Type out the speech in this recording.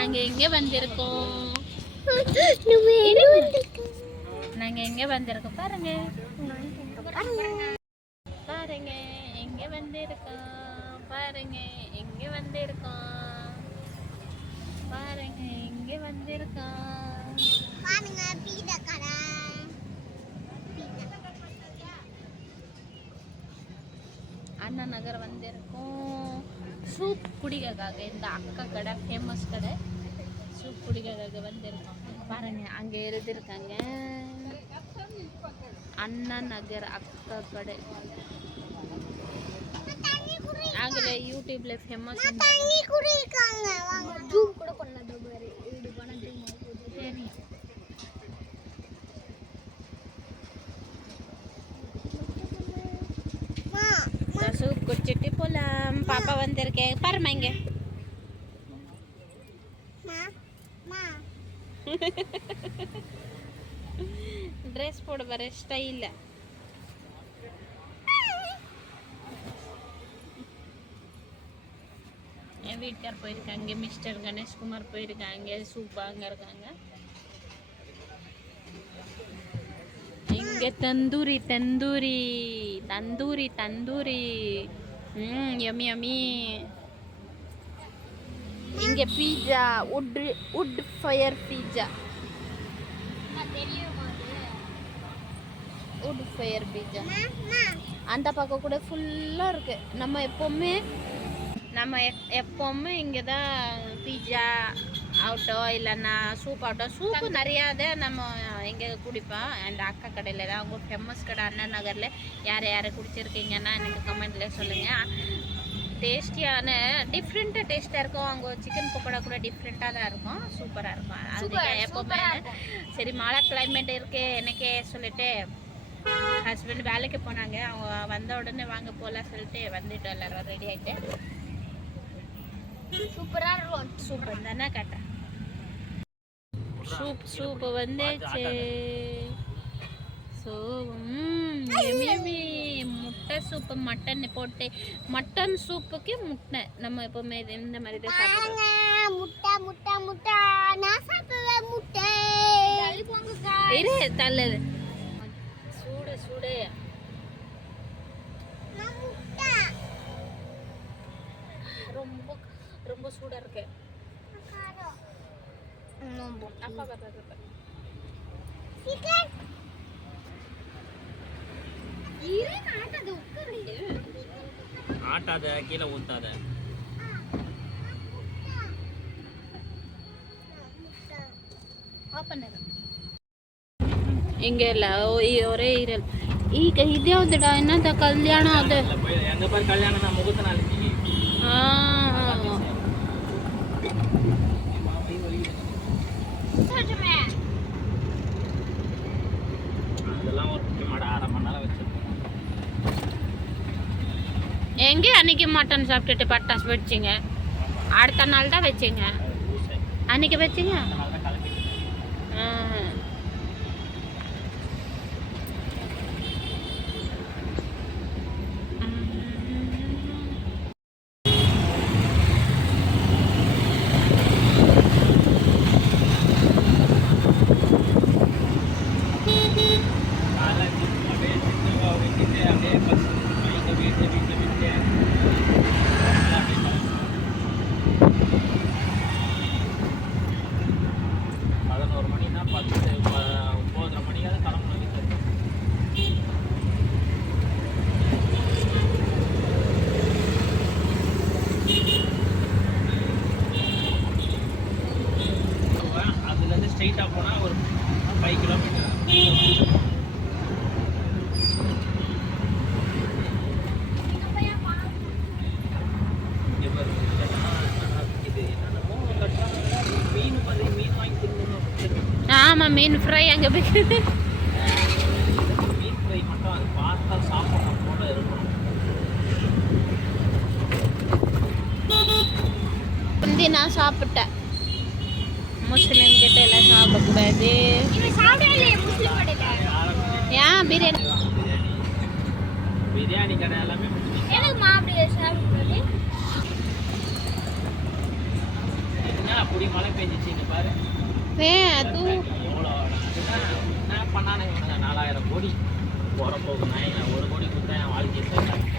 நாங்க எங்க வந்திருக்கோம் பாருங்க பாருங்க எங்க வந்திருக்கோம் பாருங்க எங்க வந்திருக்கோம் பாருங்க எங்க வந்திருக்கோம் பாருங்க பீடா கடை அண்ணா நகர் வந்திருக்கோம் சூப் குடிக்கிறதுக்காக. இந்த அக்கா கடை ஃபேமஸ் கடை சூப் குடிக்கிறதுக்காக வந்திருக்கோம். பாருங்க அங்க எழுதிருக்காங்க அண்ணா நகர் அக்கா கடை. அங்கல யூடியூப்ல ஃபேமஸ் தண்ணி குடிக்காங்க வாங்க ஜூம் கூட பண்ணது பாரு இது பண்ண ஜூம் சரி சூப் குடிச்சிட்டு போலாம். பாப்பா வந்திருக்கேன் பாருமா இங்க ட்ரெஸ் போட வர ஸ்டைல்ல என் வீட்டுக்கார் போயிருக்காங்க, மிஸ்டர் கணேஷ்குமார் போயிருக்காங்க, சூப்பா அங்க இருக்காங்க. இங்க தந்தூரி தந்தூரி தந்தூரி தந்தூரி யம்மி யம்மி. இங்க பீட்சா உட் ஃபயர் பீட்சா உட் ஃபயர் பீட்சா. அந்த பக்கம் கூட ஃபுல்லா இருக்கு. நம்ம எப்பவுமே இங்கே தான் பீட்சா ஆகட்டோ இல்லைன்னா சூப் ஆகட்டோ சூப்பு நிறையாத நம்ம இங்கே குடிப்போம். அந்த அக்கா கடையில் தான் அவங்க ஃபேமஸ் கடை அண்ணா நகரில். யார் குடிச்சிருக்கீங்கன்னா எனக்கு கமெண்ட்டில் சொல்லுங்கள். டேஸ்டியான டிஃப்ரெண்ட்டாக டேஸ்ட்டாக இருக்கும். அவங்க சிக்கன் பக்கோடா கூட டிஃப்ரெண்ட்டாக தான் இருக்கும், சூப்பராக இருக்கும். அது எப்போவுமே சரி மழை கிளைமேட் இருக்கு எனக்கே சொல்லிட்டு ஹஸ்பண்ட் வேலைக்கு போனாங்க. அவங்க வந்த உடனே வாங்க போகலாம் சொல்லிட்டு வந்துட்டு எல்லாரும் ரெடி ஆகிட்டு சூப்பராக இருக்கும். சூப்பர் தானே கேட்டேன். சூப்பு வந்துச்சு. ஸோ முட்டை சூப்பு மட்டன் போட்டு மட்டன் சூப்புக்கு முட்டை நம்ம எப்பவுமே இந்த மாதிரி தான் சாப்பிடுவோம். முட்டை முட்டை முட்டை நான் சாப்பிடுவேன் முட்டை இரு தள்ளது சூடு சூடு ரொம்ப ரொம்ப சூடா இருக்கு. அப்பா பார்த்தா ஆட்டாத கீழே ஊத்தாத. இங்க இல்ல ஒரே இரல் ಈಗ ಇದೇ ಒಂದಡ ಇನ್ನದ ಕಲ್ಯಾಣ ಅದ எங்க பாரு கல்யாணம் நான் முகூர்த்த நாளைக்கு அதெல்லாம் ஒரு முக்கியமான 1/2 மணி நேரம் வச்சிருக்கோம். எங்க அன்னைக்கு மட்டன் சாப்பிட்டுட்டு பட்டாசு வச்சிங்க, அடுத்த நாள் தான் வச்சிங்க. அன்னைக்கு வச்சிங்க ஸ்ட்ரெயிட்டாக போனால் ஒரு 5 கிலோமீட்டர். ஆமாம் மீன் ஃப்ரை அங்கே போய் மீன் ஃப்ரை மட்டும் அது பார்த்தா சாப்பிடணும் போல இருக்கும். முந்தி நான் சாப்பிட்டேன். முஸ்லீம் கிட்ட எல்லாம் சாப்பிடக்கூடாது. ஏன் பிரியாணி பிரியாணி கடை எல்லாமே அப்படி மழை பெஞ்சிச்சு இங்க பாரு. தூ எவ்வளோ அதுதான் என்ன பண்ணானே இவனுங்க 4000 கோடி போற போகுது. நான் 1 கோடி கொடுத்தா என் வாழ்க்கையை சேர்த்தாங்க.